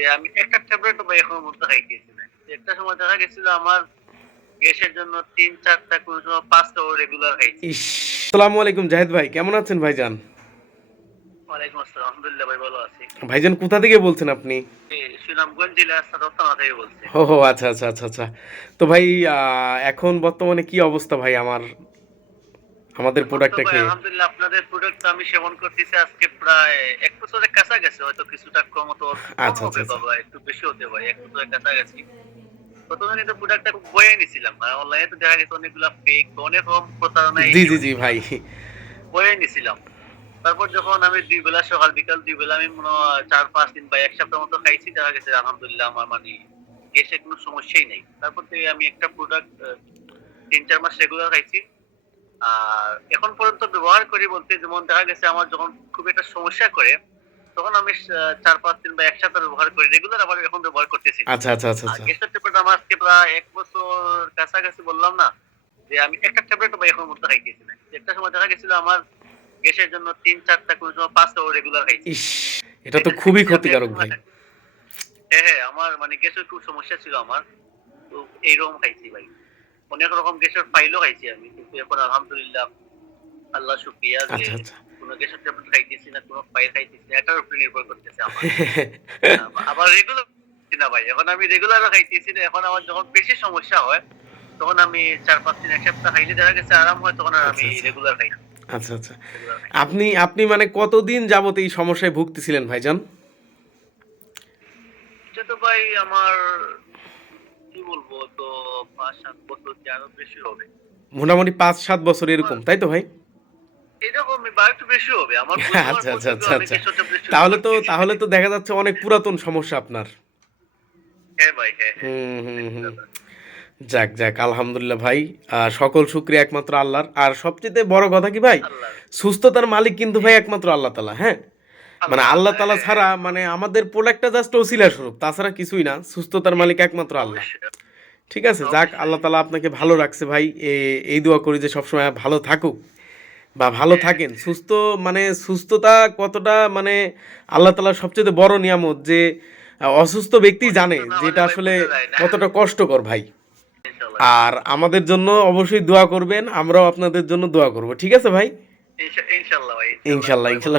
যে আমি একটা ট্যাবলেটও ভাই এখনো পর্যন্ত খাইতেছি না। একটা সময় দেখা গেছিল আমার গ্যাসের জন্য ৩-৪ টা কোন সময় ৫ টাও রেগুলার খাইছি। ইস! আসসালামু আলাইকুম জাহেদ ভাই, কেমন আছেন ভাইজান? ওয়ালাইকুম আসসালাম। আলহামদুলিল্লাহ ভাই ভালো আছি। ভাইজান কোথা থেকে বলছেন আপনি? সুনামগঞ্জ জেলা সদর থানা থেকে বলছি। ও হো, আচ্ছা, আচ্ছা, আচ্ছা, আচ্ছা। তো ভাই এখন বর্তমানে কি অবস্থা ভাই আমাদের এখন তো প্রোডাক্টটা ভাই খেয়ে? আলহামদুলিল্লাহ আপনাদের প্রোডাক্ট আমি সেবন করতেছি আজকে প্রায় ১ বছরের কাছাকাছি, হয়তো কিছুটা কম আচ্ছা, আচ্ছা, হবে আচ্ছা। বাবা, একটু বেশি হতে পারে। ১ বছরের কাছাকাছি। প্রথমে তো প্রোডাক্টটা খুব ভয়ে নিছিলাম। অনলাইনে তো দেখা গেছে অনেকগুলা ফেক, অনেক রকম প্রতারণায় জি, জি, জি হয়েছিল। ভাই। ভয়ে নিছিলাম। তারপর যখন আমি ২ বেলা সকাল বিকাল ২ বেলা আমি মনে হয় ৪-৫ দিন বা ১ সপ্তাহ মতো খাইছি, দেখা গেছে আলহামদুলিল্লাহ আমার মানে গ্যাসের কোনো সমস্যাই নাই। তারপর থেকে আমি একটা প্রোডাক্ট ৩-৪ মাস রেগুলার খাইছি। আর এখন পর্যন্ত ব্যবহার করি বলতে, যেমন দেখা গেছে আমার যখন খুব একটা সমস্যা করে, তখন আমি ৪-৫ দিন বা ১ সপ্তাহ ব্যবহার করি। রেগুলার আবার এখন ব্যবহার করতেছি না। আচ্ছা, আচ্ছা, আচ্ছা, আর আচ্ছা। গ্যাসের ট্যাবলেট আমার আজকে প্রায় ১ বছর কাছাকাছি, বললাম না? যে আমি একটা ট্যাবলেটও ভাই এখনো পর্যন্ত খাইতেছি না। একটা সময় দেখা গেছিল আমার গ্যাসের জন্য ৩-৪ টা কোন সময় ৫ টাও রেগুলার খাইছি। ইস! এটা তো এটা খুবই খাইছি আমি ক্ষতিকারক একসময়। ভাই। হ্যাঁ, আমার মানে গ্যাসের খুব সমস্যা ছিল আমার। তো এইরকম খাইছি ভাই। অনেক রকম গ্যাসের ফাইলও খাইছি আমি। কিন্তু এখন আলহামদুলিল্লাহ আল্লাহ শুকরিয়া যে আচ্ছা, আচ্ছা। কোন গ্যাসের ট্যাবলেট খাইতেছি না, কোন ফাইল খাইতেছি না। এটার উপরে নির্ভর করতেছে আমার। আবার রেগুলার খাচ্ছি না ভাই। এখন আমি রেগুলারও খাইতেছি না। এখন আমার যখন বেশি সমস্যা হয়, তখন আমি ৪-৫ দিন ১ সপ্তাহ খাইলে দেখা গেছে আরাম হয়, তখন আর আচ্ছা, আমি আচ্ছা। রেগুলার খাই না। আচ্ছা, আচ্ছা। রেগুলার খাই। আপনি মানে কতদিন যাবত এই সমস্যায় ভুগতেছিলেন ভাইজান? এটা তো ভাই আমার কি বলবো, তো ৫-৭ বছর কি আরো বেশি হবে। মোটামুটি ৫-৭ বছর আমার এরকম, তাই তো ভাই? এরকমই বা একটু বেশি হবে। আমার বুঝ হওয়ার আচ্ছা, পর আচ্ছা, থেকে আচ্ছা, আমি আচ্ছা। গ্যাসের ট্যাবলেট শুরু তাহলে তো করতেছি। তাহলে তো দেখা যাচ্ছে অনেক পুরাতন সমস্যা আপনার। হ্যাঁ ভাই, হ্যাঁ। হুম, হুম, অনেক হুম। পুরাতন। যাক, যাক আলহামদুলিল্লাহ ভাই। সকল শুকরিয়া একমাত্র আল্লাহর। আর সবচাইতে বড় কথা কি ভাই? আল্লাহ, সুস্থতার মালিক কিন্তু জি, ভাই একমাত্র আল্লাহ তাআলা, হ্যাঁ? মানে আল্লাহ, আল্লাহ আল্লাহ। তাআলা হ্যাঁ, ছাড়া মানে আমাদের প্রোডাক্টটা জাস্ট ওসিলা স্বরূপ। তাছাড়া কিছুই না। সুস্থতার জি, মালিক একমাত্র আল্লাহ। অবশ্যই, ঠিক আছে? যাক অবশ্যই। আল্লাহ তাআলা আপনাকে ভালো রাখছে ভাই। এই দোয়া করি যে সবসময় ভালো থাকুক বা ভালো হ্যাঁ, থাকেন। মানে সুস্থতা কতটা মানে আল্লাহ তাআলার সবচাইতে বড় নিয়ামত যে অসুস্থ ব্যক্তি জানে অসুস্থ না যে হলে এটা ভাই আসলে বোঝা যায় না। কতটা কষ্টকর ভাই। ইনশাআল্লাহ, আর আমাদের জন্য অবশ্যই দোয়া করবেন। আমরাও আপনাদের জন্য দোয়া করব। ঠিক আছে ভাই? ইনশাআল্লাহ ভাই, ইনশাআল্লাহ। ইনশাআল্লাহ, সবাই ভালো ইনশাআল্লাহ।